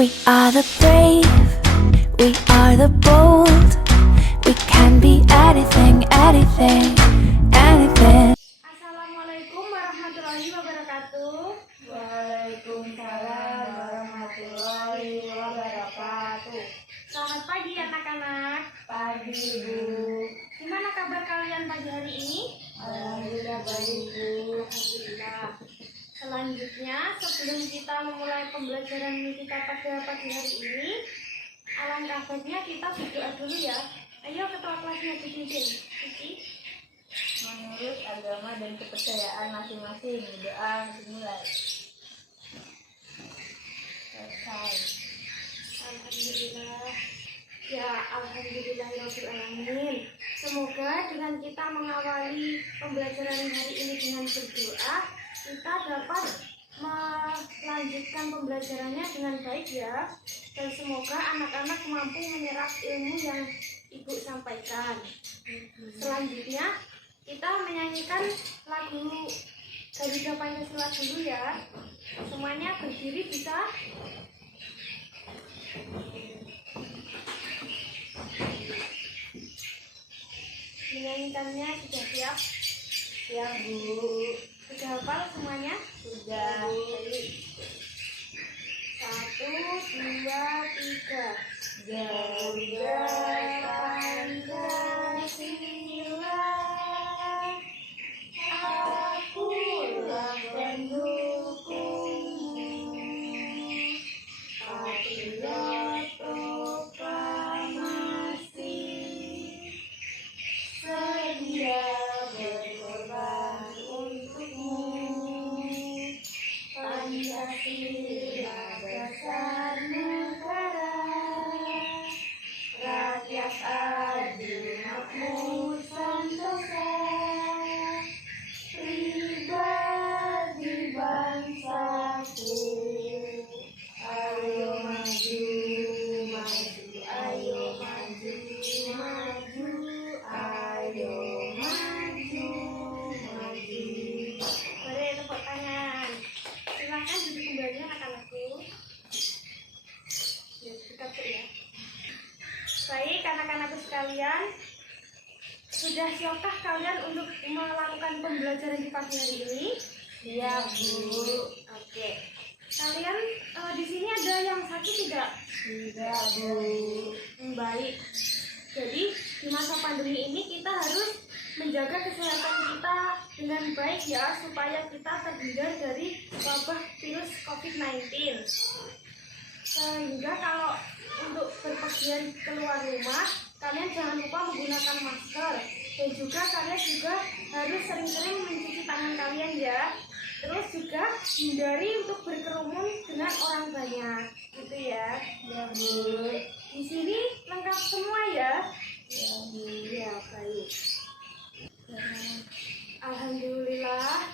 We are the brave, we are the bold. We can be anything, anything, anything. Assalamualaikum warahmatullahi wabarakatuh. Waalaikumsalam warahmatullahi wabarakatuh. Selamat pagi anak-anak. Pagi, Bu. Gimana kabar kalian pagi hari ini? Alhamdulillah baik, Bu. Alhamdulillah. Selanjutnya, sebelum kita memulai pembelajaran kita pada pagi hari ini, alangkah baiknya kita berdoa dulu ya. Ayo ketua kelasnya dipimpin. Cici. Menurut agama dan kepercayaan masing-masing, doa dimulai. Selesai. Alhamdulillah. Ya, alhamdulillahirobbilalamin. Semoga dengan kita mengawali pembelajaran hari ini dengan berdoa, kita dapat melanjutkan pembelajarannya dengan baik ya. Dan semoga anak-anak mampu menyerap ilmu yang Ibu sampaikan. Selanjutnya, kita menyanyikan lagu Garuda Pancasila dulu ya. Semuanya berdiri bisa. Menyanyikannya sudah siap? Siap, Bu. Sudah hafal semuanya? Sudah. 1, 2, 3. Garuda Pancasila, akulah pendukungmu, patriot proklamasi, sedia berkorban untukmu, Pancasila dasar negara, rakyat adil makmur sentosa, pribadi bangsaku, ayo maju, maju, ayo maju, maju, ayo maju, maju. Beri tepuk tangan. Silakan duduk kembali anak-anakku. Ya, dekat ya. Baik, anak-anakku sekalian, sudah siapkah kalian untuk melakukan pembelajaran di pagi hari ini? Siap, Bu. Oke. Kalian di sini ada yang sakit tidak? Tidak, Bu. Baik. Jadi di masa pandemi ini kita harus menjaga kesehatan kita dengan baik ya, supaya kita terhindar dari wabah virus COVID-19. Sehingga kalau untuk berpergian keluar rumah, kalian jangan lupa menggunakan masker. Dan juga kalian juga harus sering-sering mencuci tangan kalian ya. Terus juga hindari untuk berkerumun dengan orang banyak, gitu ya. Ya, Bu. Di sini lengkap semua ya. Ya, Bu. Ya, baik. Alhamdulillah,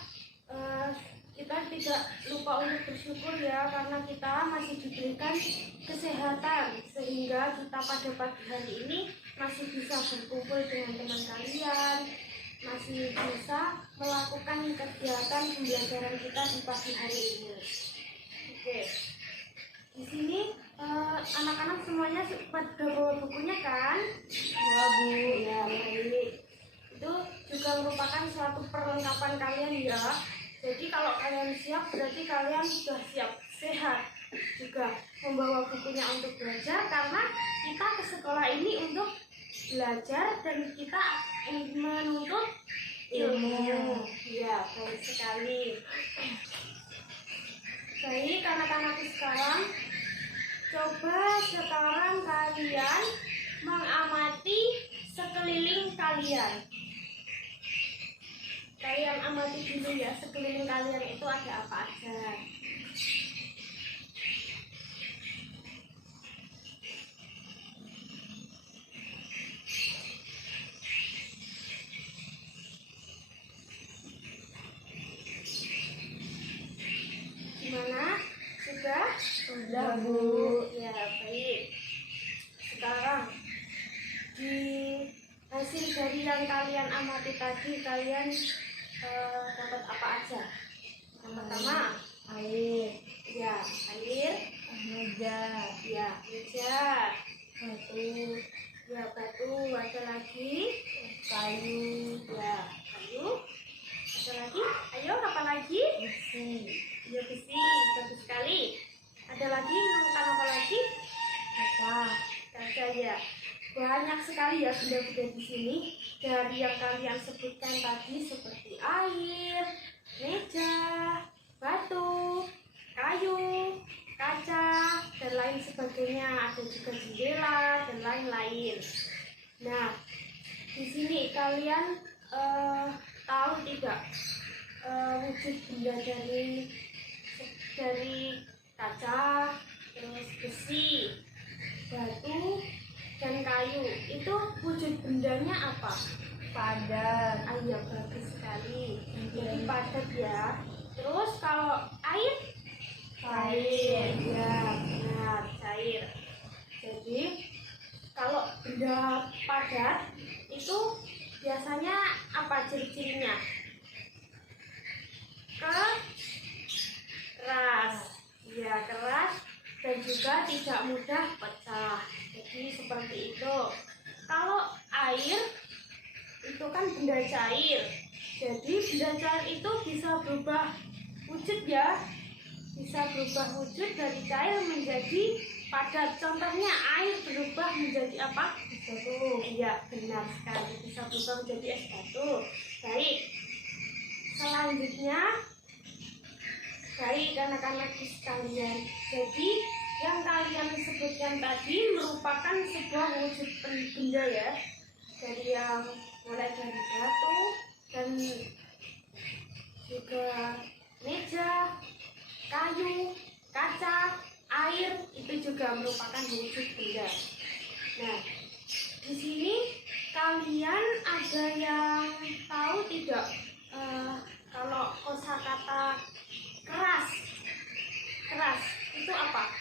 kita tidak lupa untuk bersyukur ya, karena kita masih diberikan kesehatan, sehingga kita pada pagi hari ini masih bisa berkumpul dengan teman kalian, masih bisa melakukan kegiatan pembelajaran kita di pagi hari ini. Oke, di sini anak-anak semuanya pada bawa bukunya kan? Ya, Bu. Ya, baik. Itu juga merupakan suatu perlengkapan kalian ya. Jadi kalau kalian siap, berarti kalian sudah siap sehat. Juga membawa bukunya untuk belajar, karena kita ke sekolah ini untuk belajar dan kita menuntut ilmu. Ya, baik sekali. Baik, anak-anakku sekarang, coba sekarang kalian mengamati sekeliling kalian. Kalian amati dulu ya, sekeliling kalian itu ada apa aja. Gimana? Sudah? Sudah, Bu. Ya, baik. Sekarang di hasil dari yang kalian amati tadi, kalian dapat apa aja? Pertama, Air. ya, air, Meja. besi, Ya besi, bagus sekali. Ada lagi menemukan apa lagi? kaca, Kaca ya. Banyak sekali ya benda-benda di sini dari yang kalian sebutkan tadi seperti air, meja, batu, kayu, kaca, dan lain sebagainya. Ada juga jendela dan lain-lain. Nah, di sini kalian tahu tidak wujud benda dari kaca, terus besi, batu, dan kayu itu wujud bendanya apa? padat, Iya, bagus sekali. Jadi padat ya. Terus kalau air? cair, Ya, benar, cair. Jadi kalau benda padat itu biasanya apa ciri-cirinya? Keras. Ya, keras dan juga tidak mudah pecah. Jadi seperti itu. Kalau air itu kan benda cair. Jadi benda cair itu bisa berubah wujud ya. Bisa berubah wujud dari cair menjadi padat. Contohnya air berubah menjadi apa? es batu, Iya, benar sekali. Bisa berubah menjadi es batu. Baik. Selanjutnya, baik anak-anak sekalian. Jadi yang kalian sebutkan tadi merupakan sebuah wujud benda ya. Dari yang mulai dari batu dan juga meja, kayu, kaca, air itu juga merupakan wujud benda. Nah, di sini kalian ada yang tahu tidak kalau kosakata keras itu apa?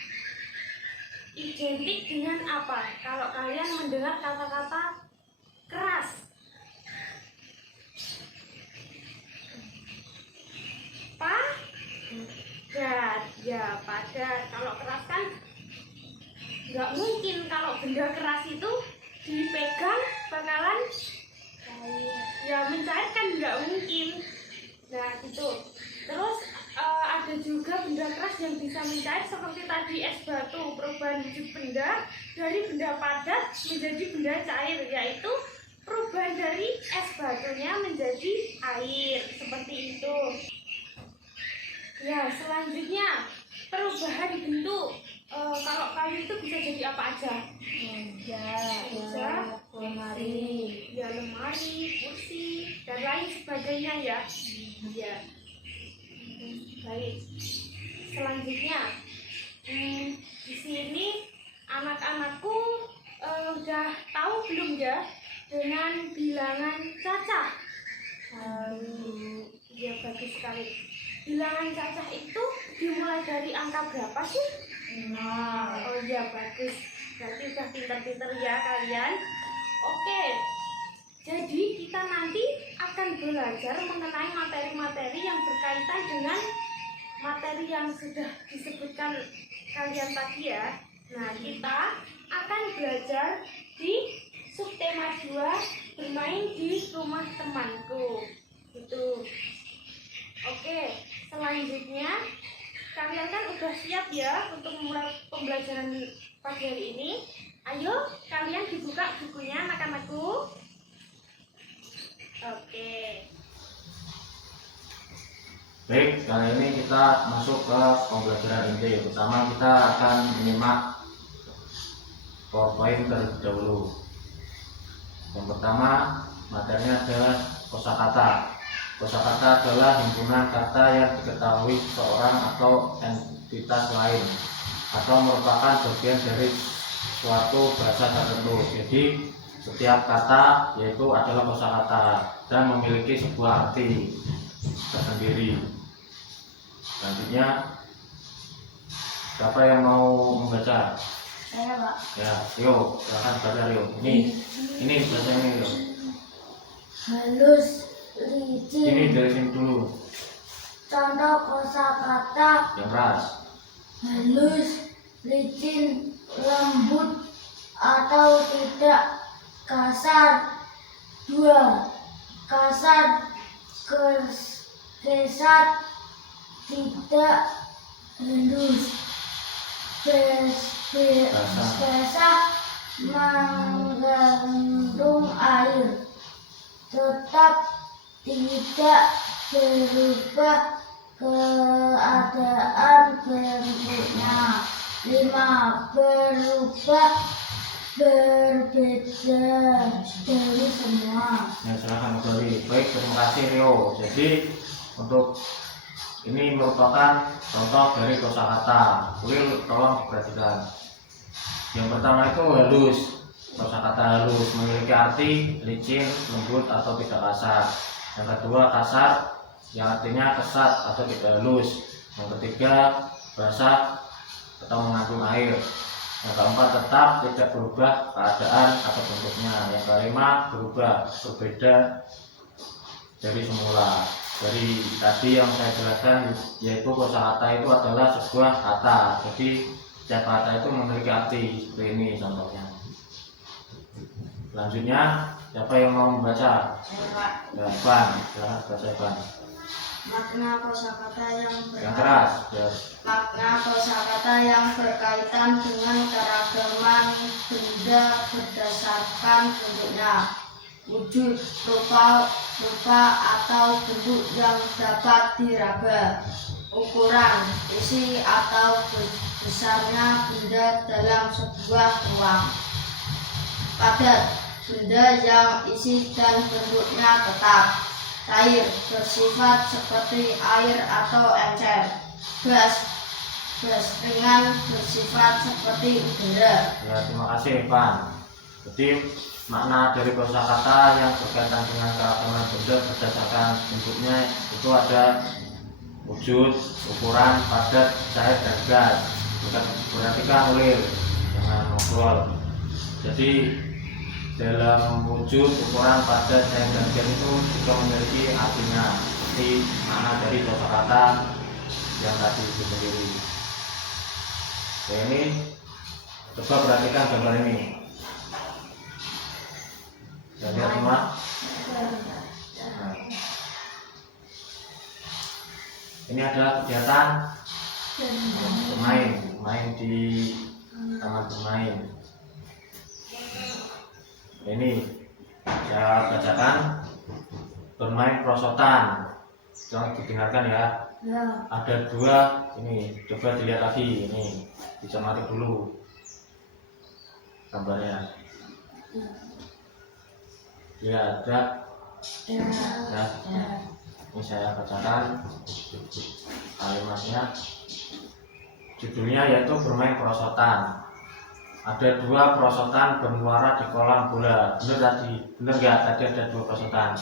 Identik dengan apa? Kalau kalian mendengar kata-kata keras, padat, ya padat. Kalau keras kan nggak mungkin kalau benda keras itu dipegang bakalan cair, ya mencair kan nggak mungkin. Nah gitu. Terus ada juga benda keras yang bisa mencair seperti tadi es batu, perubahan wujud benda dari benda padat menjadi benda cair, yaitu perubahan dari es batunya menjadi air seperti itu. Ya, selanjutnya perubahan bentuk. Kalau kayu itu bisa jadi apa aja? meja, lemari, Ya, lemari, kursi, dan lain sebagainya ya. Ya. Baik. Selanjutnya, di sini anak-anakku udah tahu belum ya dengan bilangan cacah? tahu, Ya, bagus sekali. Bilangan cacah itu dimulai dari angka berapa sih? 6, Oh iya, bagus. Berarti udah pintar-pintar ya kalian. Oke. Jadi kita nanti akan belajar mengenai materi-materi yang berkaitan dengan materi yang sudah disebutkan kalian tadi ya. Nah, kita akan belajar di subtema 2 bermain di rumah temanku. Gitu. Oke, selanjutnya kalian kan udah siap ya untuk memulai pembelajaran pagi hari ini. Ayo, kalian dibuka bukunya anak-anakku. Oke. Baik, kali ini kita masuk ke pembelajaran inti. Pertama kita akan menyimak PowerPoint terlebih dahulu. Yang pertama materinya adalah kosakata. Kosakata adalah himpunan kata yang diketahui seseorang atau entitas lain atau merupakan bagian dari suatu bahasa tertentu. Jadi setiap kata yaitu adalah kosakata dan memiliki sebuah arti tersendiri. Selanjutnya, siapa yang mau membaca? saya Pak. Ya, Rio, silahkan baca Rio. Ini bacanya Rio. Halus, licin. Ini dari sini dulu. Contoh kosakata Yang keras. halus, licin, lembut atau tidak, kasar. 2. Kasar, kesat. 3. tidak halus, basah mengandung air, tetap tidak berubah keadaan bentuknya. 5. Berubah berbeda dari semua. Ya, silakan kembali. Baik, terima kasih Rio. Jadi untuk ini merupakan contoh dari kosakata. Will, tolong perhatikan. Yang pertama itu halus. Kosakata halus memiliki arti licin, lembut atau tidak kasar. Yang kedua kasar, yang artinya kesat atau tidak halus. Yang ketiga basah atau mengandung air. Yang keempat tetap tidak berubah keadaan atau bentuknya. Yang kelima berubah, berbeda dari semula. Dari tadi yang saya jelaskan, yaitu kosakata itu adalah sebuah kata. Jadi setiap kata itu memiliki arti. Seperti ini contohnya. Selanjutnya siapa yang mau membaca? Ya, Ivan, silahkan baca Ivan. Makna kosakata Yang keras. Ya. Makna kosakata yang berkaitan dengan keragaman benda berdasarkan bentuknya, wujud, rupa atau bentuk yang dapat diraba, ukuran, isi atau besarnya benda dalam sebuah ruang. Padat, benda yang isi dan bentuknya tetap. Cair, bersifat seperti air atau encer. Gas, ringan, bersifat seperti udara. Ya, terima kasih Ivan. Jadi makna dari kosakata yang berkaitan dengan keragaman benda berdasarkan bentuknya itu ada wujud, ukuran, padat, cair, dan gas. Perhatikan ulir, jangan ngobrol. Jadi dalam wujud, ukuran, padat, cair, dan gas itu juga memiliki artinya. Seperti makna dari kosakata yang tadi itu sendiri. Oke, ini coba perhatikan gambar ini. Sudah lihat semua? Nah. Ini adalah kegiatan bermain di taman bermain. Ini saya bacakan, bermain prosotan. Jangan didengarkan ya. Ada dua, ini coba dilihat lagi, ini dicermati dulu gambarnya. Dia ada ya. Ini saya bacakan kalimatnya. Judulnya yaitu bermain prosotan. Ada dua prosotan bermuara di kolam bola. Benar tadi? Benar nggak? Tadi ada dua prosotan.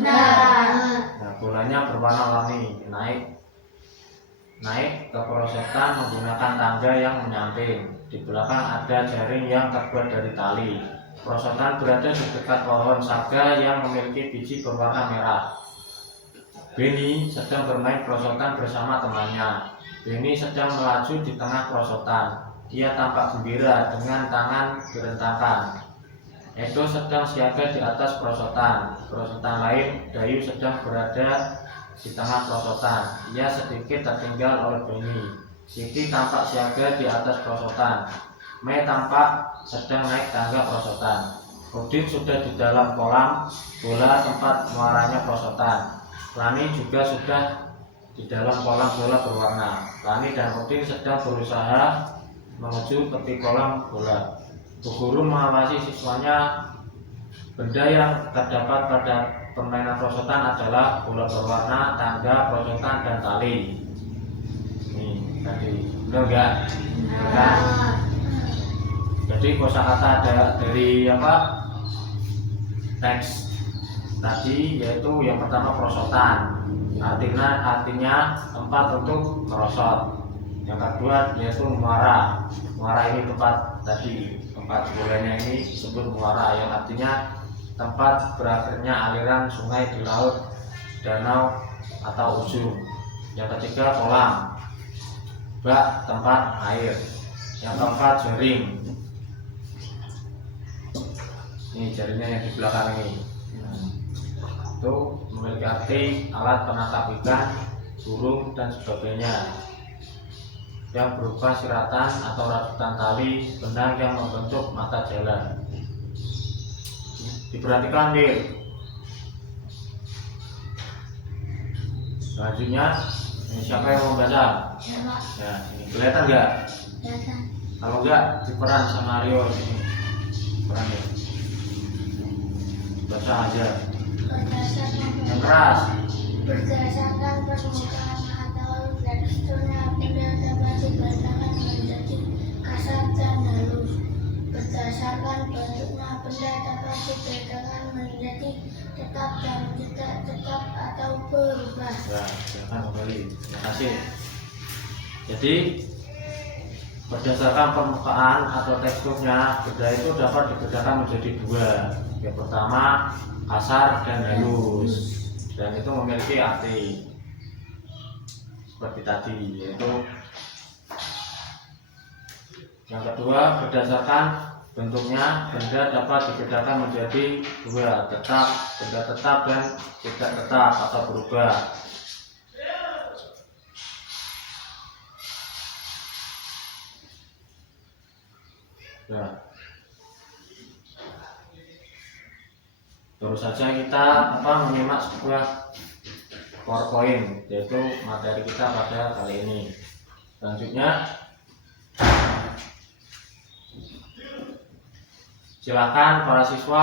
Nah, bolanya berwarna-warni. Naik ke prosotan menggunakan tangga yang menyamping. Di belakang ada jaring yang terbuat dari tali. Prosotan berada di dekat pohon saga yang memiliki biji berwarna merah. Benny sedang bermain prosotan bersama temannya. Benny sedang melaju di tengah prosotan. Dia tampak gembira dengan tangan direntangkan. Edo sedang siaga di atas prosotan. Prosotan lain, Dayu sedang berada di tengah prosotan. Ia sedikit tertinggal oleh Benny. Siti tampak siaga di atas prosotan. Mei tampak sedang naik tangga prosotan. Udin sudah di dalam kolam bola tempat muaranya prosotan. Lani juga sudah di dalam kolam bola berwarna. Lani dan Udin sedang berusaha menuju tepi kolam bola. Bu guru mengawasi siswanya. Benda yang terdapat pada permainan prosotan adalah bola berwarna, tangga, prosotan, dan tali. Ini tadi, benar enggak? Benar. Jadi kosakata dari apa? Teks tadi yaitu yang pertama prosotan. Artinya tempat untuk merosot. Yang kedua yaitu muara. Muara ini tempat tadi, tempat bolanya ini disebut muara, yang artinya tempat berakhirnya aliran sungai di laut, danau, atau ujung. Yang ketiga kolam. Bak, tempat air. Yang keempat jaring. Ini jaringnya yang di belakang ini. Itu memiliki arti alat penangkap ikan burung dan sebagainya, yang berupa siratan atau ratusan tali benang yang membentuk mata jalan. Diperhatikan nih. Selanjutnya, ini siapa yang membaca? Ya, ini kelihatan nggak? Kalau nggak, diperan sama Rio ini. Peran ya. Baca aja. Yang keras. Berdasarkan permukaan atau teksturnya benda dapat dibedakan menjadi kasar dan halus. Berdasarkan bentuknya benda dapat dibedakan menjadi tetap dan tidak tetap atau berubah. Ya, silakan kembali. Terima kasih. Jadi berdasarkan permukaan atau teksturnya, benda itu dapat dibedakan menjadi dua. Yang pertama kasar dan halus, dan itu memiliki arti seperti tadi, yaitu yang kedua berdasarkan bentuknya, benda dapat dibedakan menjadi dua, benda tetap dan tidak tetap atau berubah. Nah, terus saja kita menyimak sebuah PowerPoint, yaitu materi kita pada kali ini. Selanjutnya, silakan para siswa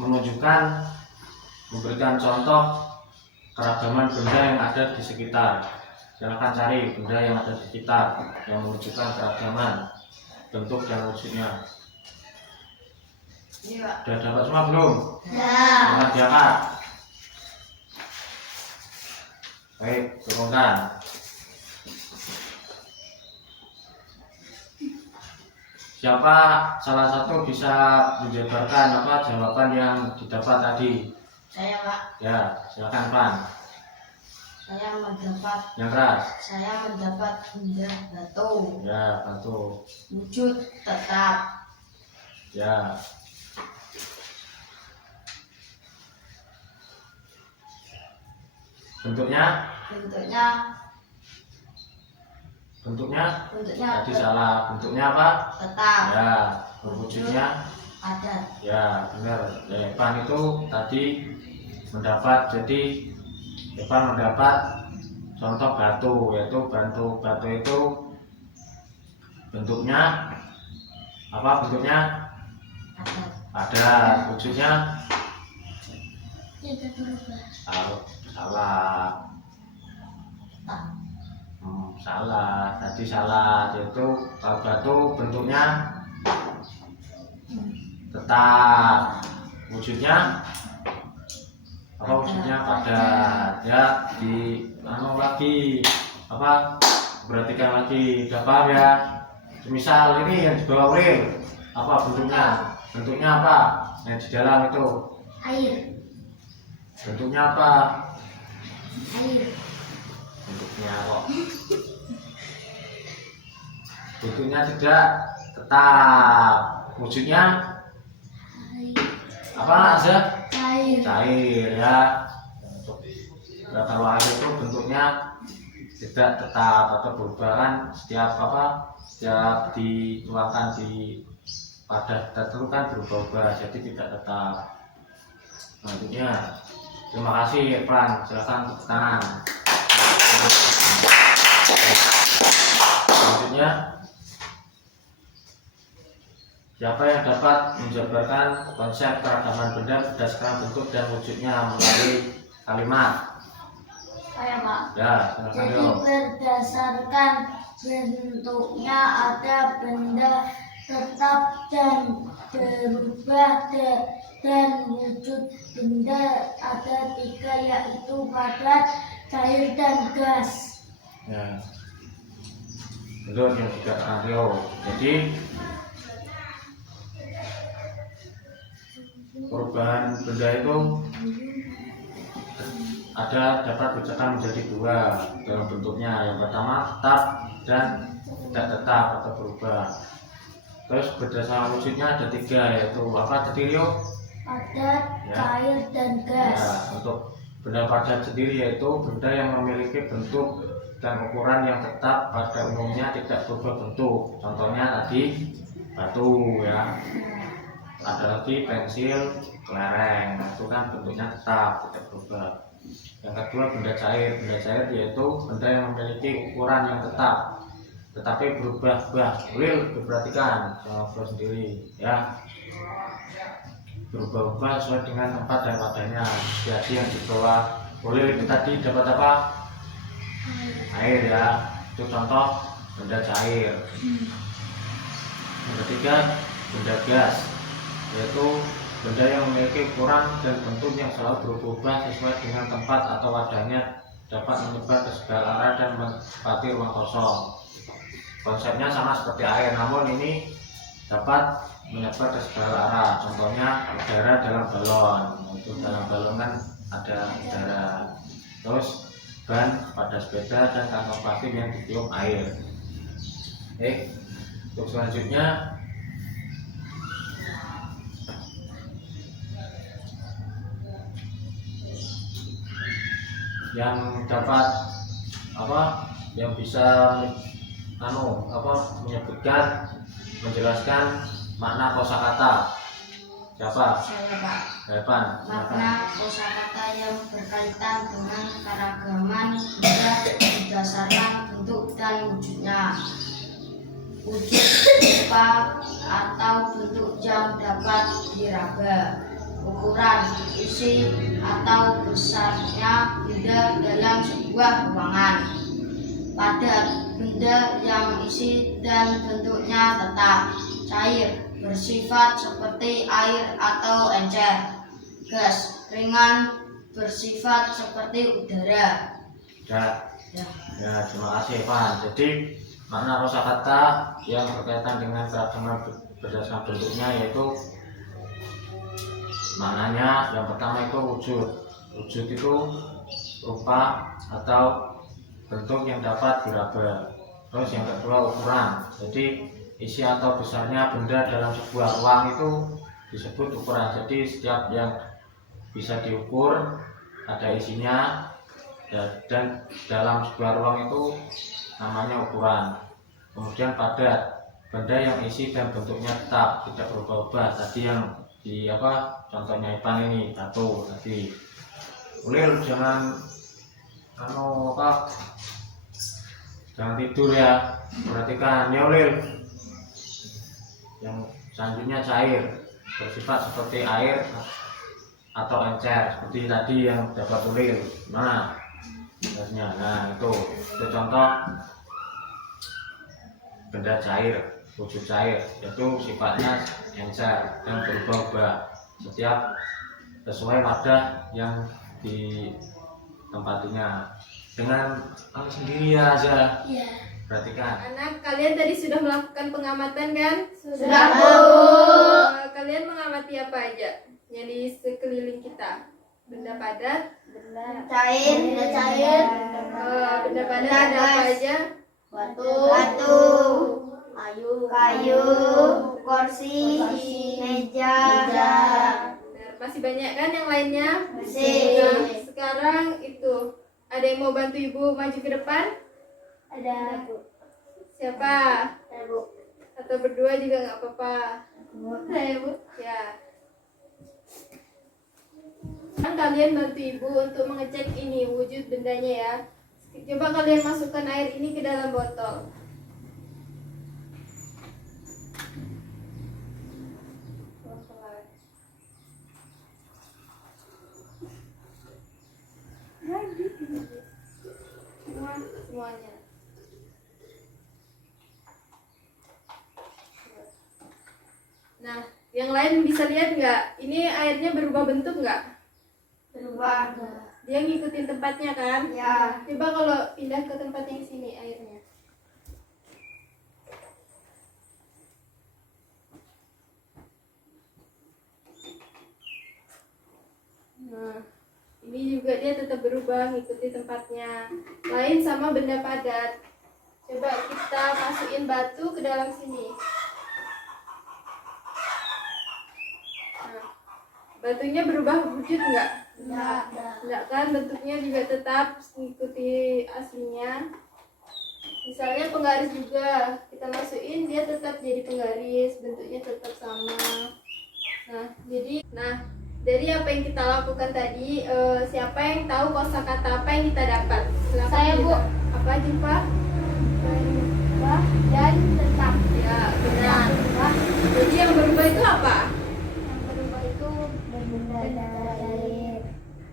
memberikan contoh keragaman benda yang ada di sekitar. Silakan cari benda yang ada di sekitar yang menunjukkan keragaman bentuk dan wujudnya. Sudah dapat semua belum? Selamat diangkat. Baik, turunkan. Siapa salah satu bisa menjabarkan jawaban yang didapat tadi? Saya, Pak. Ya, silakan Pan. Saya mendapat Yang keras. Saya mendapat benda batu. Ya, batu. Wujud tetap. Ya. Bentuknya tadi salah. Bentuknya apa? Tetap. Ya. Wujudnya Padat. ya, benar. Evan itu tadi mendapat, jadi Evan mendapat contoh batu, yaitu batu itu bentuknya apa? Bentuknya Padat. padat. Wujudnya Tidak berubah. salah. Salah, tadi salah, yaitu kalau batu bentuknya tetap, wujudnya apa? Wujudnya padat. Ya, di lagi perhatikan lagi, udah paham ya? Misal ini yang di bawah Uril, apa bentuknya apa? Yang di dalam itu Air. bentuknya apa? Air. Bentuknya kok bentuknya tidak tetap, wujudnya apa aja? Cair ya. Kalau air itu bentuknya tidak tetap atau berubah kan, setiap dituangkan di padat tertentu kan berubah-ubah, jadi tidak tetap. Selanjutnya, terima kasih Evan, silakan tepuk tangan. Selanjutnya, siapa yang dapat menjabarkan konsep keragaman benda berdasarkan bentuk dan wujudnya melalui kalimat? Saya, Pak. Ya, silakan. Jadi Yo. berdasarkan bentuknya ada benda tetap dan berubah dan wujud benda ada tiga, yaitu padat, cair, dan gas. Ya, itu yang dikatakan Rio. Jadi perubahan benda itu dapat dibedakan menjadi dua dalam bentuknya. Yang pertama tetap dan tidak tetap atau berubah. Terus berdasarkan wujudnya ada tiga, yaitu apa tadi Rio? Padat, Ya. cair, dan gas. Ya, untuk Benda padat sendiri yaitu benda yang memiliki bentuk dan ukuran yang tetap, pada umumnya tidak berubah bentuk. Contohnya tadi batu ya. Ada lagi pensil, kelereng, itu kan bentuknya tetap, tidak berubah. Yang kedua benda cair. Benda cair yaitu benda yang memiliki ukuran yang tetap tetapi berubah-ubah. Diperhatikan sama bro sendiri ya. Berubah-ubah sesuai dengan tempat dan wadahnya. Jadi yang dibawa oleh itu tadi dapat apa? Air ya. Itu contoh benda cair. Yang ketiga benda gas, yaitu benda yang memiliki ukuran dan bentuk yang selalu berubah sesuai dengan tempat atau wadahnya, dapat menyebar ke segala arah dan menempati ruang kosong. Konsepnya sama seperti air, namun ini dapat menyebar ke segala arah. Contohnya udara dalam balon. Itu dalam balon kan ada udara. Terus ban pada sepeda dan kantong plastik yang ditiup air. Untuk selanjutnya yang dapat yang bisa menyebutkan, menjelaskan makna kosakata. Siapa? Saya, Pak. Depan. Makna kosakata yang berkaitan dengan keragaman benda berdasarkan bentuk dan wujudnya. Wujud rupa atau bentuk yang dapat diraba. Ukuran, isi atau besarnya benda dalam sebuah ruangan. Padat, benda yang isi dan bentuknya tetap. Cair, bersifat seperti air atau encer. Gas, ringan, bersifat seperti udara. Ya, terima kasih Pak. Jadi makna kosakata yang berkaitan dengan keragaman berdasarkan bentuknya yaitu maknanya yang pertama itu wujud. Wujud itu rupa atau bentuk yang dapat diraba. Terus yang kedua ukuran. Jadi isi atau besarnya benda dalam sebuah ruang itu disebut ukuran. Jadi setiap yang bisa diukur ada isinya, dan dalam sebuah ruang itu namanya ukuran. Kemudian padat, benda yang isi dan bentuknya tetap, tidak berubah-ubah. Tadi yang contohnya Ipan ini batu tadi. Ulil jangan jangan tidur ya, perhatikan ya Ulil. Yang selanjutnya cair, bersifat seperti air atau encer, seperti tadi yang dapat Ulil. Nah itu contoh benda cair, wujud cair, yaitu sifatnya encer dan berubah-ubah setiap sesuai wadah yang ditempatinya. Dengan sendiri aja. Iya. Perhatikan. Anak, kalian tadi sudah melakukan pengamatan kan? Sudah, Bu. Kalian mengamati apa aja yang di sekeliling kita? Benda padat, Benda cair. benda padat ada apa aja? Batu, kayu, kursi, meja. Benar, masih banyak kan yang lainnya? Masih. Nah, sekarang itu ada yang mau bantu ibu maju ke depan? Ada, Bu. Siapa? Ada, Bu. Atau berdua juga nggak apa-apa? Saya bu. Ya. Kan kalian bantu ibu untuk mengecek ini wujud bendanya ya. Coba kalian masukkan air ini ke dalam botol. Semuanya. Nah, yang lain bisa lihat nggak? Ini airnya berubah bentuk nggak? Berubah. Dia ngikutin tempatnya kan? Ya. Coba kalau pindah ke tempat yang sini airnya. Nah, ini juga dia tetap berubah ngikuti tempatnya. Lain sama benda padat. Coba kita masukin batu ke dalam sini. Nah, batunya berubah wujud nggak? Enggak kan, bentuknya juga tetap mengikuti aslinya. Misalnya penggaris juga, kita masukin dia tetap jadi penggaris, bentuknya tetap sama. Jadi apa yang kita lakukan tadi, siapa yang tahu kosakata apa yang kita dapat? Silakan. Saya, Bu. Apa jumpa? Dan tetap. Ya, benar. Jadi yang berubah itu apa? Yang berubah itu berbeda dari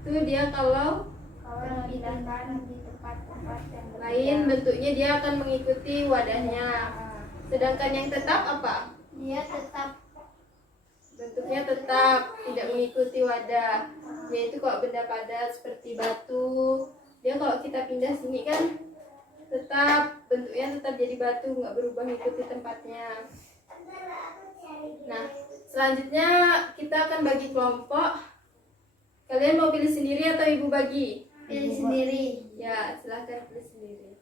Itu dia kalau dipindahkan di tempat-tempat yang lain, bentuknya dia akan mengikuti wadahnya. Sedangkan yang tetap apa? Dia tetap Bentuknya tetap tidak mengikuti wadah, yaitu kalau benda padat seperti batu, dia kalau kita pindah sini kan tetap bentuknya tetap jadi batu, nggak berubah mengikuti tempatnya. Nah, selanjutnya kita akan bagi kelompok. Kalian mau pilih sendiri atau ibu bagi? pilih sendiri. Ya, silahkan pilih sendiri.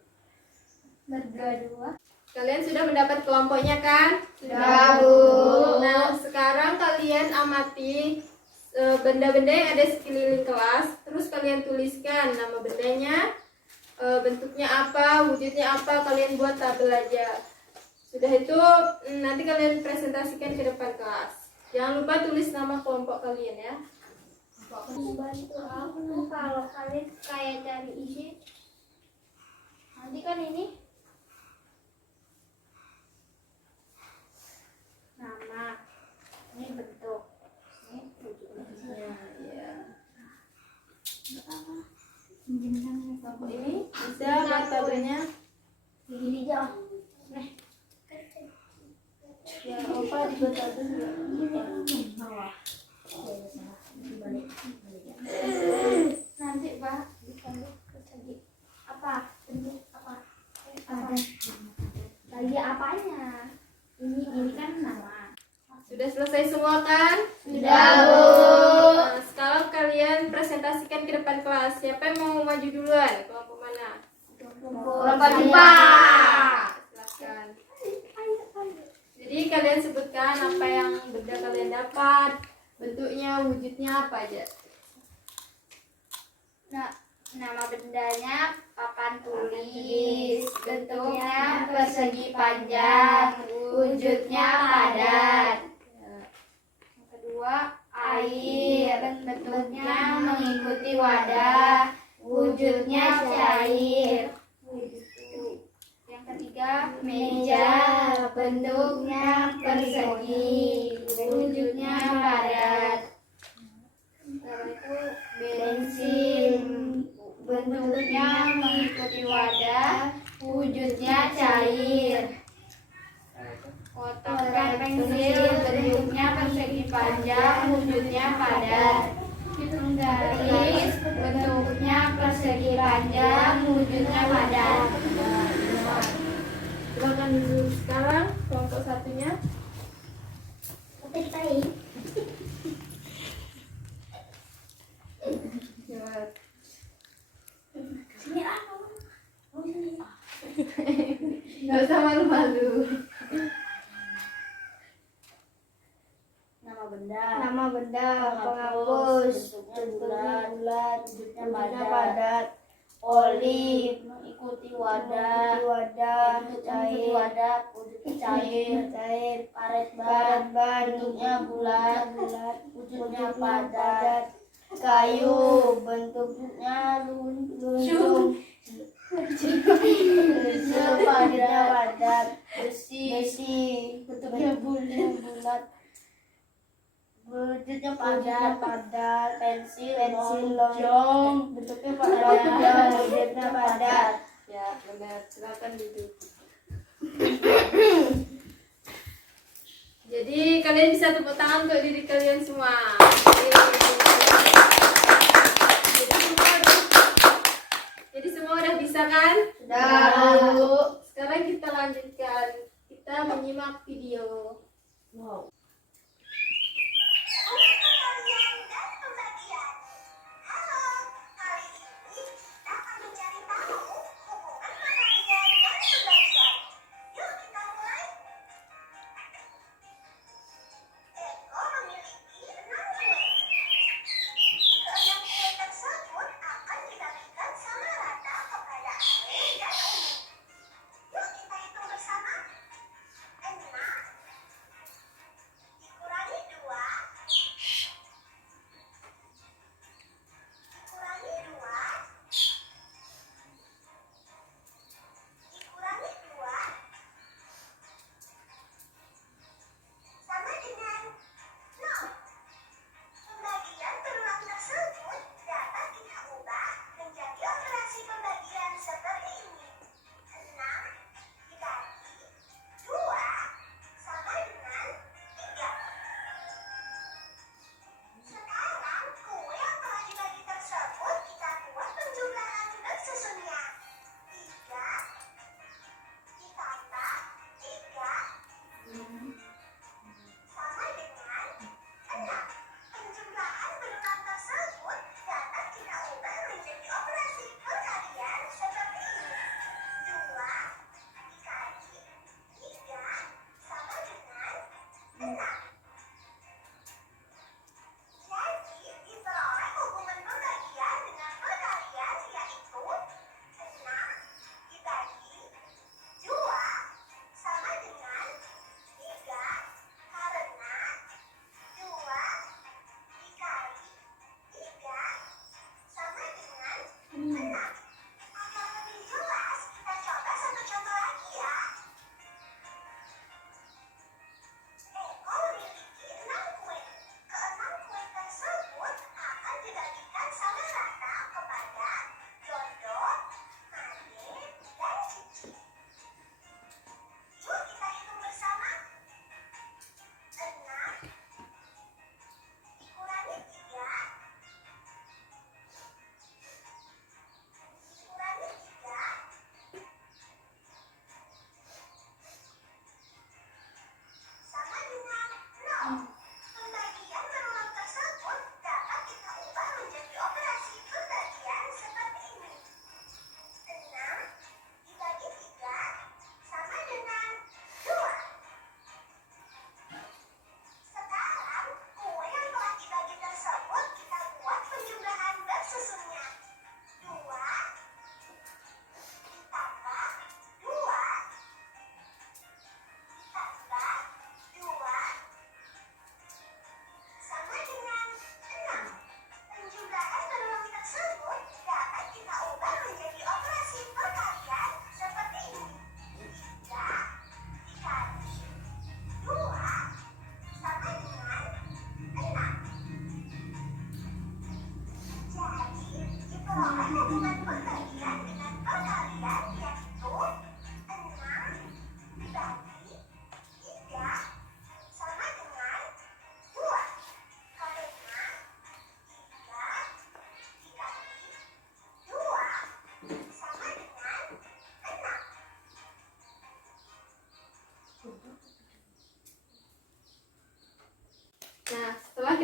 Berdua. Kalian sudah mendapat kelompoknya kan? Sudah, Bu. Nah, sekarang kalian amati benda-benda yang ada sekeliling kelas. Terus kalian tuliskan nama bendanya, bentuknya apa, wujudnya apa, kalian buat tabel aja. Sudah itu nanti kalian presentasikan ke depan kelas. Jangan lupa tulis nama kelompok kalian ya. Membantu aku kalau kalian kayak cari isi. Nanti kan ini nama, ini bentuk, ini wujudnya. Ya. Kelompok Ini bisa buat tabelnya. begini aja. Ya, apa dibuat tabel juga. Nanti Pak ditanduk lagi apa bentuk apa lagi apanya ini kan nama. Sudah selesai semua kan? Sudah, Bu. Nah, sekarang kalian presentasikan ke depan kelas. Siapa yang mau maju duluan? Kelompok mana? Kelompok Jepang. Silakan. Jadi kalian sebutkan apa yang benda kalian dapat, bentuknya, wujudnya apa aja. Nah, nama bendanya papan tulis, bentuknya persegi panjang, wujudnya padat. Yang kedua, air, bentuknya mengikuti wadah, wujudnya cair. Yang ketiga, meja, bentuknya persegi, wujudnya padat. Setelah itu bensin, bentuknya mengikuti wadah, wujudnya cair. Kotak pensil, bentuknya persegi panjang, wujudnya padat. Garis, bentuknya persegi panjang, wujudnya padat. Silakan dulu sekarang kelompok satunya. Nggak usah malu-malu. Nama benda, penghapus, bentuknya bulat, wujudnya padat. Oli, mengikuti wadah, cair, karet ban, bentuknya bulat, wujudnya padat. Kayu, bentuknya luncung, padat. Besi, bentuknya bulat, wujudnya padat. Pensil lonjong, bentuknya padat, wujudnya padat. Ya, benar. Silakan duduk. Jadi kalian bisa tepuk tangan untuk diri kalian semua. Jadi semua udah bisa kan? Sudah, Bu. Sekarang kita lanjutkan. Kita menyimak video. Wow.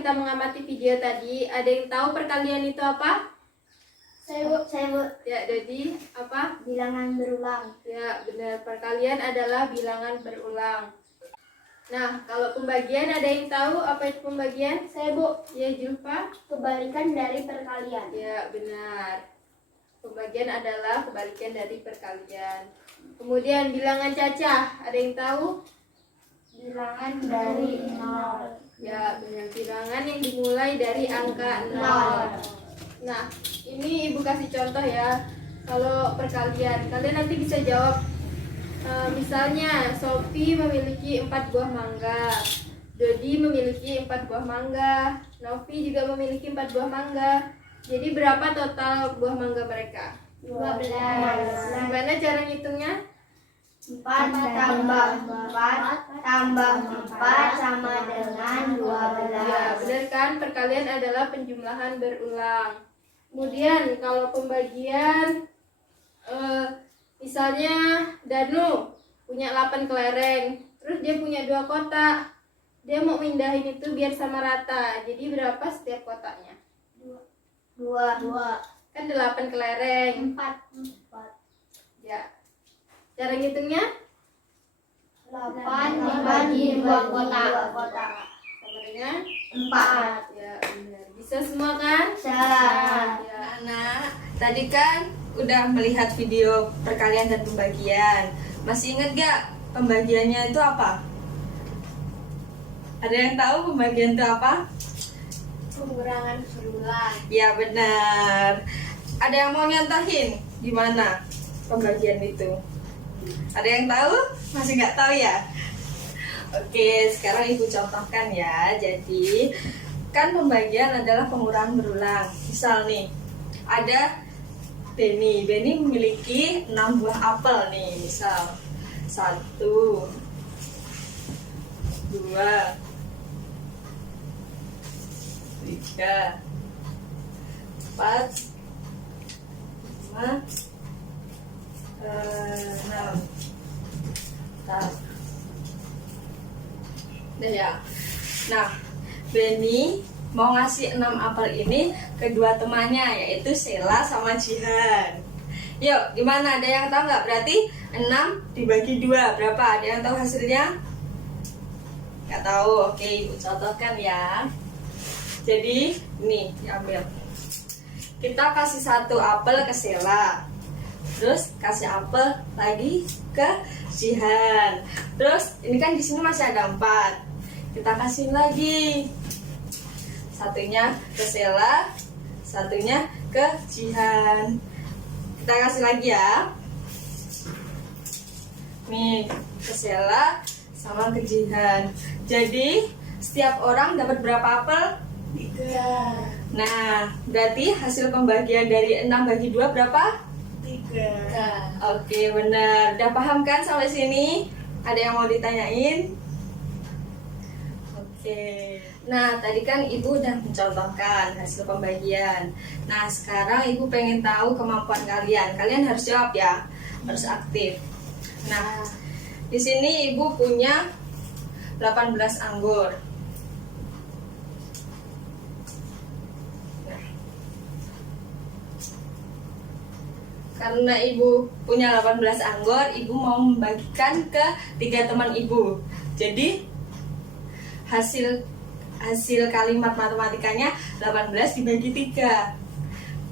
kita mengamati video tadi, ada yang tahu perkalian itu apa? Saya bu. Ya, jadi apa? Bilangan berulang. Ya, benar. Perkalian adalah bilangan berulang. Nah, kalau pembagian ada yang tahu apa itu pembagian? Saya bu. Ya, Julfa. Kebalikan dari perkalian. Ya, benar. Pembagian adalah kebalikan dari perkalian. Kemudian bilangan cacah, ada yang tahu? Bilangan dari 0. Ya, benar. Bilangan yang dimulai dari angka 0. Nah, ini Ibu kasih contoh ya. Kalau perkalian, kalian nanti bisa jawab. Misalnya, Sophie memiliki 4 buah mangga. Dodi memiliki 4 buah mangga. Novi juga memiliki 4 buah mangga. Jadi berapa total buah mangga mereka? 12. Gimana cara ngitungnya? 4 tambah 4 tambah 4 sama dengan 12. Ya, benar kan? Perkalian adalah penjumlahan berulang. Kemudian kalau pembagian, misalnya Danu punya 8 kelereng, terus dia punya 2 kotak. Dia mau mindahin itu biar sama rata. Jadi berapa setiap kotaknya? 2. Kan 8 kelereng. 4. Ya. Cara ngitungnya? 8 dibagi 2 kotak. Sama dengan 4. ya, benar. Bisa semua kan? Bisa. Ya. Anak, tadi kan udah melihat video perkalian dan pembagian. Masih ingat gak pembagiannya itu apa? Ada yang tahu pembagian itu apa? Pengurangan berulang. Ya benar. Ada yang mau nyontohin gimana pembagian itu? Ada yang tahu? Masih nggak tahu ya? Oke, sekarang Ibu contohkan ya. Jadi kan pembagian adalah pengurangan berulang. Misal nih, ada Benny memiliki 6 buah apel nih. Misal 1, 2, 3, 4, 5, 6. Udah ya. Nah, Benny mau ngasih 6 apel ini ke 2 temannya, yaitu Sheila sama Jihan. Yuk, gimana? Ada yang tahu nggak? Berarti 6 dibagi 2 berapa? Ada yang tahu hasilnya? Nggak tahu. Oke, Ibu contohkan ya. Jadi, nih diambil. Kita kasih 1 apel ke Sheila. Terus kasih apel lagi ke Jihan. Terus ini kan di sini masih ada 4. Kita kasih lagi. Satunya ke Sheila, satunya ke Jihan. Kita kasih lagi ya. Nih, ke Sheila sama ke Jihan. Jadi setiap orang dapat berapa apel? 3. Nah, berarti hasil pembagian dari 6 bagi 2 berapa? 3. Oke, benar. Udah paham kan sampai sini? Ada yang mau ditanyain? Oke. Nah, tadi kan Ibu udah mencontohkan hasil pembagian. Nah, sekarang Ibu pengen tahu kemampuan kalian. Kalian harus jawab ya, harus aktif. Nah, di sini Ibu punya 18 anggur. Nah, karena Ibu punya 18 anggur, Ibu mau membagikan ke 3 teman Ibu. Jadi hasil kalimat matematikanya 18 dibagi 3.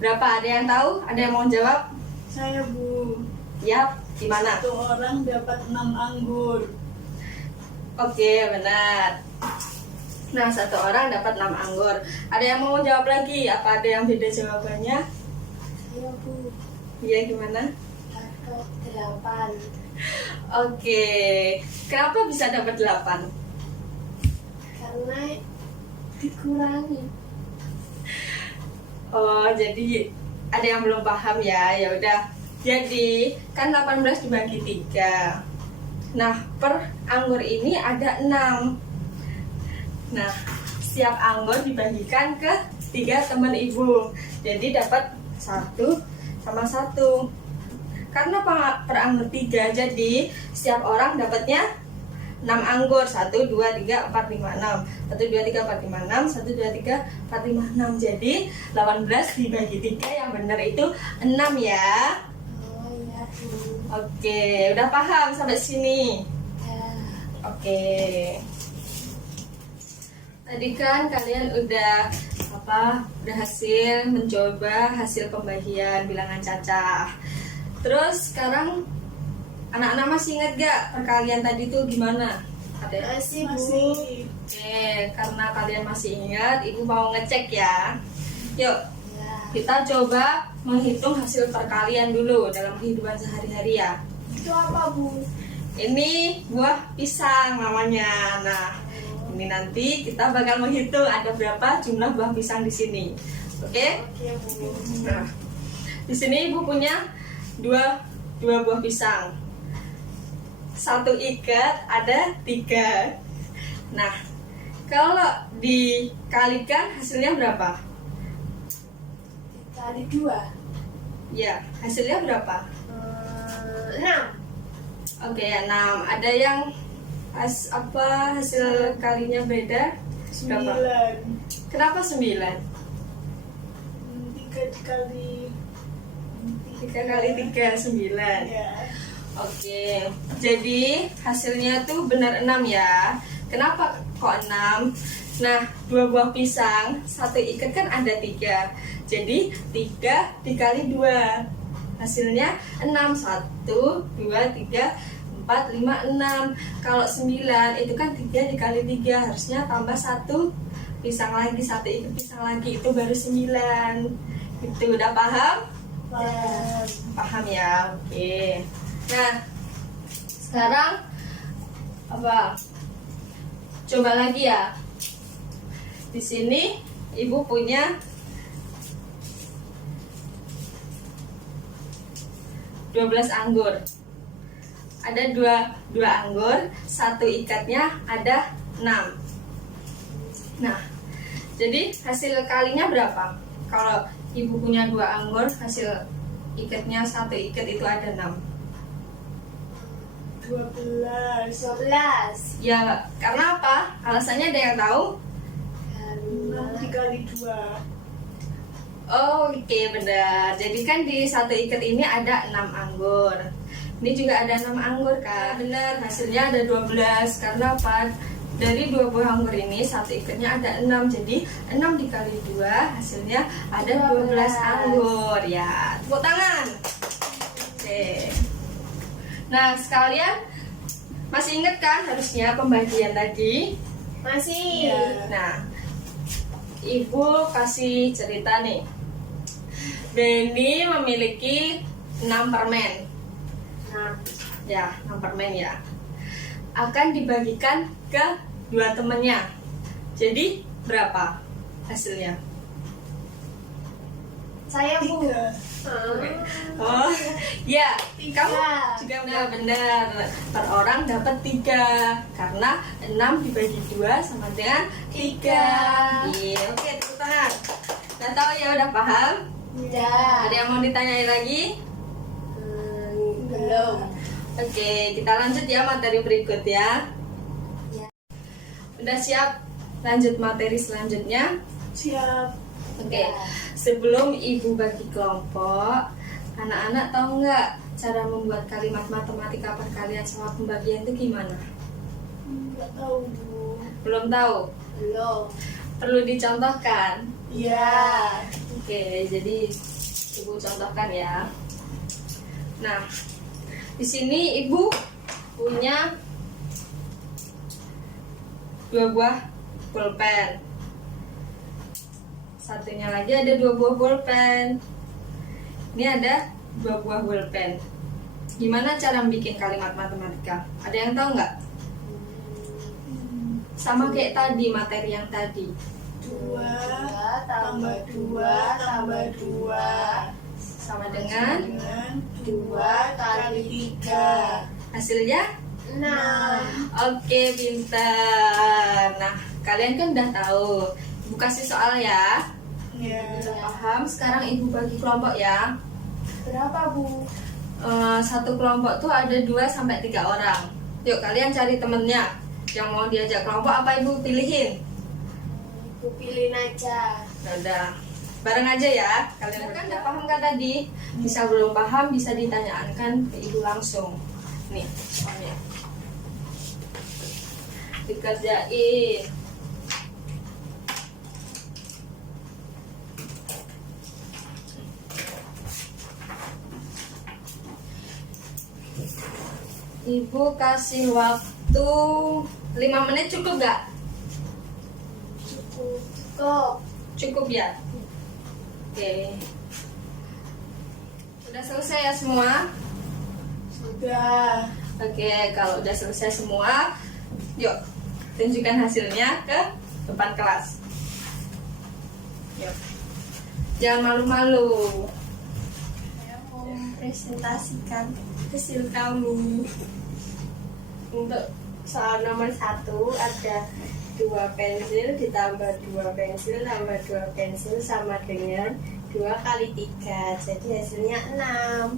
Berapa? Ada yang tahu? Ada yang mau jawab? Saya Bu. Yap, gimana? 1 orang dapat 6 anggur. Oke, benar. Nah, 1 orang dapat 6 anggur. Ada yang mau jawab lagi? Apa ada yang beda jawabannya? Iya Bu. Iya, gimana? Dapat 8. Oke, kenapa bisa dapat 8? Karena dikurangi. Oh, jadi ada yang belum paham ya. Ya udah. Jadi, kan 18 dibagi 3. Nah, per anggur ini ada 6. Nah, setiap anggur dibagikan ke 3 teman Ibu. Jadi dapat 1 sama 1. Karena per anggur 3, jadi setiap orang dapatnya 6 anggur. 1, 2, 3, 4, 5, 6. 1, 2, 3, 4, 5, 6. 1, 2, 3, 4, 5, 6. Jadi 18 dibagi 3 yang benar itu 6 ya. Oh iya Bu. Oke, udah paham sampai sini? Oke. Tadi kan kalian udah berhasil mencoba hasil pembagian bilangan cacah. Terus sekarang anak-anak masih ingat gak perkalian tadi tuh gimana? Ada? Masih Bu. Masih. Oke, karena kalian masih ingat, Ibu mau ngecek ya. Yuk, kita coba menghitung hasil perkalian dulu dalam kehidupan sehari-hari ya. Itu apa Bu? Ini buah pisang namanya. Nah, ini nanti kita bakal menghitung ada berapa jumlah buah pisang di sini. Oke? Oke Bu. Nah, di sini Ibu punya dua buah pisang. Satu ikat ada 3. Nah, kalau dikalikan hasilnya berapa? Dikali 2. Ya, hasilnya berapa? 6. Oke, 6. Ada yang hasil kalinya beda? Berapa? 9. Kenapa 9? 3 dikali 3 kali 3, 9. ya. Oke, jadi hasilnya tuh benar 6 ya. Kenapa kok 6? Nah, 2 buah pisang, satu ikat kan ada 3. Jadi 3 dikali 2. Hasilnya 6. 1, 2, 3, 4, 5, 6. Kalau 9 itu kan 3 dikali 3. Harusnya tambah 1 pisang lagi, 1 ikat pisang lagi. Itu baru 9. Itu udah paham? Paham ya, oke. Nah, sekarang coba lagi ya. Di sini Ibu punya 12 anggur. Ada dua anggur, satu ikatnya ada 6. Nah, jadi hasil kalinya berapa? Kalau Ibu punya 2 anggur, hasil ikatnya satu ikat itu ada 6. 12. 12. Ya, karena apa? Alasannya ada yang tahu? 6 dikali 2. Oh, oke, benar. Jadi kan di satu ikat ini ada 6 anggur. Ini juga ada 6 anggur kan? Benar, hasilnya ada 12. Karena apa? Dari 2 buah anggur ini satu ikatnya ada 6. Jadi 6 dikali 2 hasilnya ada 12 anggur. Ya, tepuk tangan. Oke. Nah, sekalian masih ingat kan harusnya pembagian tadi? Masih. Nah, Ibu kasih cerita nih. Benny memiliki 6 permen. Ya, 6 permen ya. Akan dibagikan ke 2 temannya. Jadi berapa hasilnya? Saya Bu. 3. Oh, ya, kamu 3. juga benar. Per orang dapat 3 karena 6 dibagi 2 sama dengan 3. Iya, oke, tepuk tangan. Udah tahu ya, udah paham? Udah. Ada yang mau ditanyain lagi? Belum. Oke, kita lanjut ya materi berikut ya. Udah siap lanjut materi selanjutnya? Siap. Oke, sebelum Ibu bagi kelompok, anak-anak tahu nggak cara membuat kalimat matematika perkalian sama pembagian itu gimana? Enggak tahu Bu. Belum tahu? Belum. Perlu dicontohkan? Ya. Oke, jadi Ibu contohkan ya. Nah, di sini Ibu punya 2 buah pulpen. Satunya lagi ada 2 buah pulpen. Ini ada 2 buah pulpen. Gimana cara bikin kalimat matematika? Ada yang tahu nggak? Sama kayak tadi, materi yang tadi. 2 tambah 2 tambah 2 Sama dengan 2 kali 3. hasilnya? 6. Oke, pintar. Nah, kalian kan udah tahu. Ibu kasih soal ya. Ya. Udah paham? Sekarang Ibu bagi kelompok ya. Berapa Bu? Satu kelompok tuh ada 2 sampai 3 orang. Yuk kalian cari temennya yang mau diajak kelompok, apa ibu pilihin? Aku pilihin aja. Udah, bareng aja ya. Kalian kan udah paham kan tadi? Bisa belum paham bisa ditanyakan ke ibu langsung. Nih, soalnya dikerjain. Ibu kasih waktu 5 menit, cukup gak? Cukup. Cukup ya? Oke. Udah selesai ya semua? Sudah. Oke, kalau udah selesai semua, yuk tunjukkan hasilnya ke depan kelas. Yuk. Jangan malu-malu. Saya mau mempresentasikan hasil kami. Untuk soal nomor 1 ada 2 pensil ditambah 2 pensil tambah 2 pensil sama dengan 2 kali 3, jadi hasilnya 6.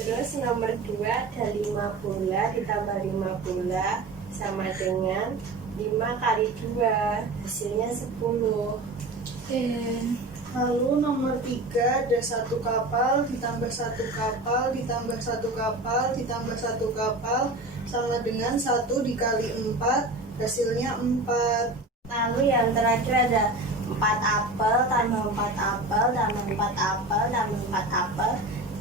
Terus nomor 2 ada 5 bola ditambah 5 bola sama dengan 5 kali 2, hasilnya 10. Lalu nomor 3 ada 1 kapal ditambah 1 kapal ditambah 1 kapal ditambah 1 kapal sama dengan 1 dikali 4, hasilnya 4. Lalu yang terakhir ada 4 apel tambah 4 apel tambah 4 apel tambah 4 apel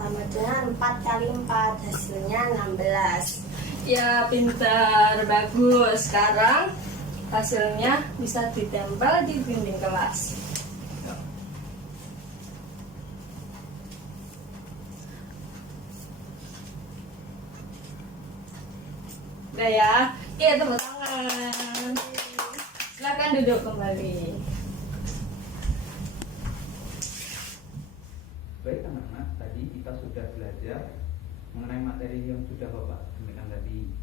sama dengan 4 kali 4, hasilnya 16. Ya pintar, bagus. Sekarang hasilnya bisa ditempel di dinding kelas. Udah ya, oke tepuk tangan. Silakan duduk kembali. Baik anak-anak, tadi kita sudah belajar mengenai materi yang sudah Bapak sampaikan tadi.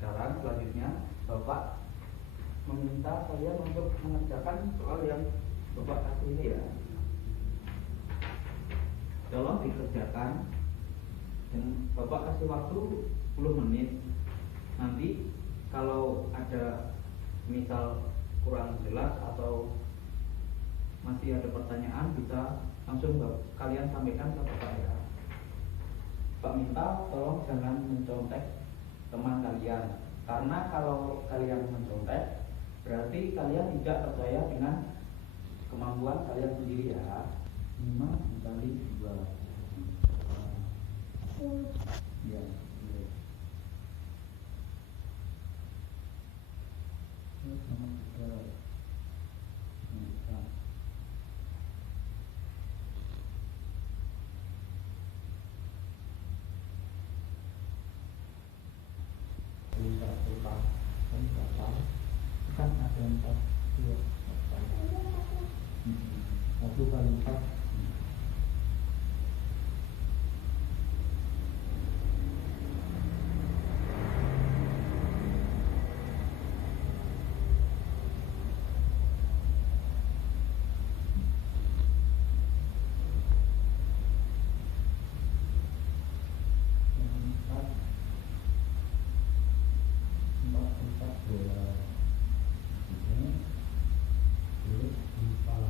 Sekarang selanjutnya Bapak meminta kalian untuk mengerjakan soal yang Bapak kasih ini ya. Tolong dikerjakan dan Bapak kasih waktu 10 menit. Nanti kalau ada misal kurang jelas atau masih ada pertanyaan bisa langsung kalian sampaikan ke Bapak ya. Pak minta tolong jangan mencontek teman kalian, karena kalau kalian mencontek berarti kalian tidak percaya dengan kemampuan kalian sendiri ya. 5 dikali 2 ya. Kan ada 4 2 1 kali 4 bola. Ini 4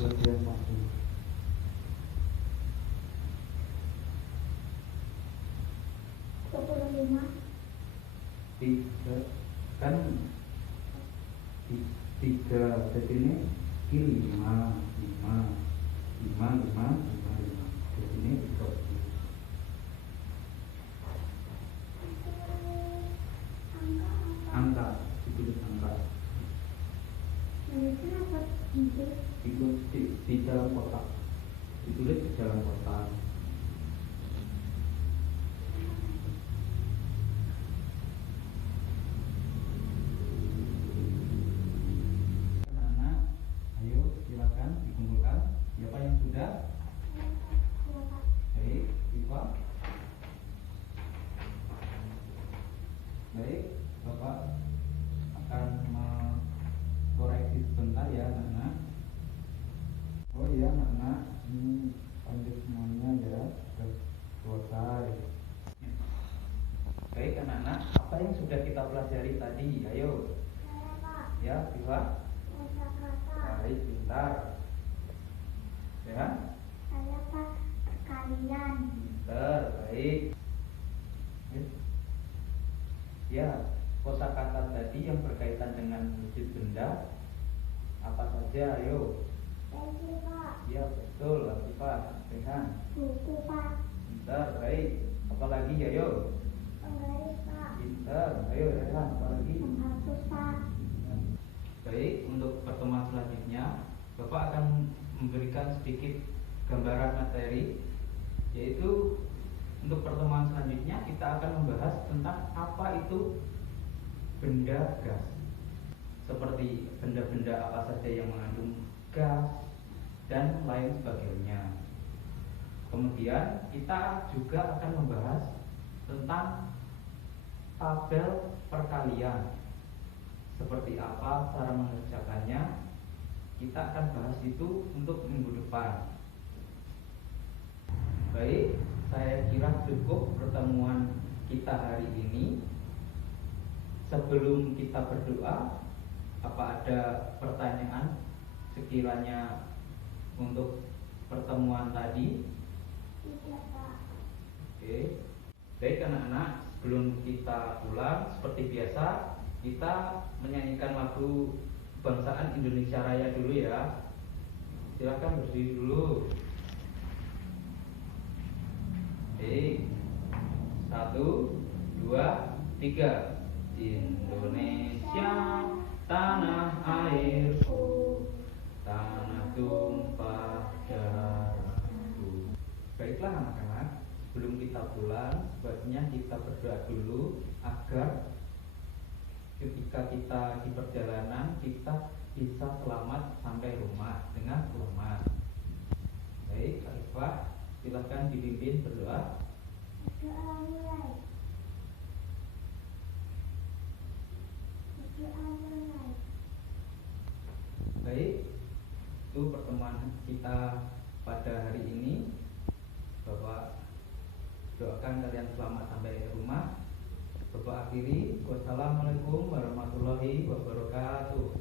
Kelebihan waktu. Tiga kan tiga, jadi ini lima. Di sini 30. Angka, ditulis angka. Itu di dalam kotak. Ditulis di dalam kotak. Anak-anak, ayo silakan dikumpulkan. Siapa yang sudah? Baik, Iva. Baik, Bapak akan koreksi sebentar ya anak-anak. Oh iya anak-anak, ini lanjut semuanya ya, sudah selesai. Baik anak-anak, apa yang sudah kita pelajari tadi? Ayo. Ya, Iva. Baik, pintar. Ya. Pintar, baik. Ya, kosakata tadi yang berkaitan dengan wujud benda apa saja? Ayo. Ya betul, Latifah. Rehan. Pintar, baik. Apalagi? Ayo. Pintar, ayo Rehan. Apalagi? Baik, untuk pertemuan selanjutnya Bapak akan memberikan sedikit gambaran materi, yaitu untuk pertemuan selanjutnya kita akan membahas tentang apa itu benda gas, seperti benda-benda apa saja yang mengandung gas dan lain sebagainya. Kemudian kita juga akan membahas tentang tabel perkalian, seperti apa cara mengerjakannya. Kita akan bahas itu untuk minggu depan. Baik, saya kira cukup pertemuan kita hari ini. Sebelum kita berdoa, apa ada pertanyaan sekiranya untuk pertemuan tadi? Tidak, Pak. Oke. Baik anak-anak, sebelum kita pulang seperti biasa kita menyanyikan lagu Kebangsaan Indonesia Raya dulu ya. Silakan berdiri dulu. Oke. 1, 2, 3. Indonesia tanah airku, tanah tumpah darahku. Baiklah anak-anak, sebelum kita pulang sebaiknya kita berdoa dulu agar ketika kita di perjalanan kita bisa selamat sampai rumah dengan selamat. Baik, Arifah, silakan dipimpin berdoa. Doa mulai. Baik, itu pertemuan kita pada hari ini. Bapak doakan kalian selamat sampai rumah. Bapak akhiri, wassalamualaikum warahmatullahi wabarakatuh.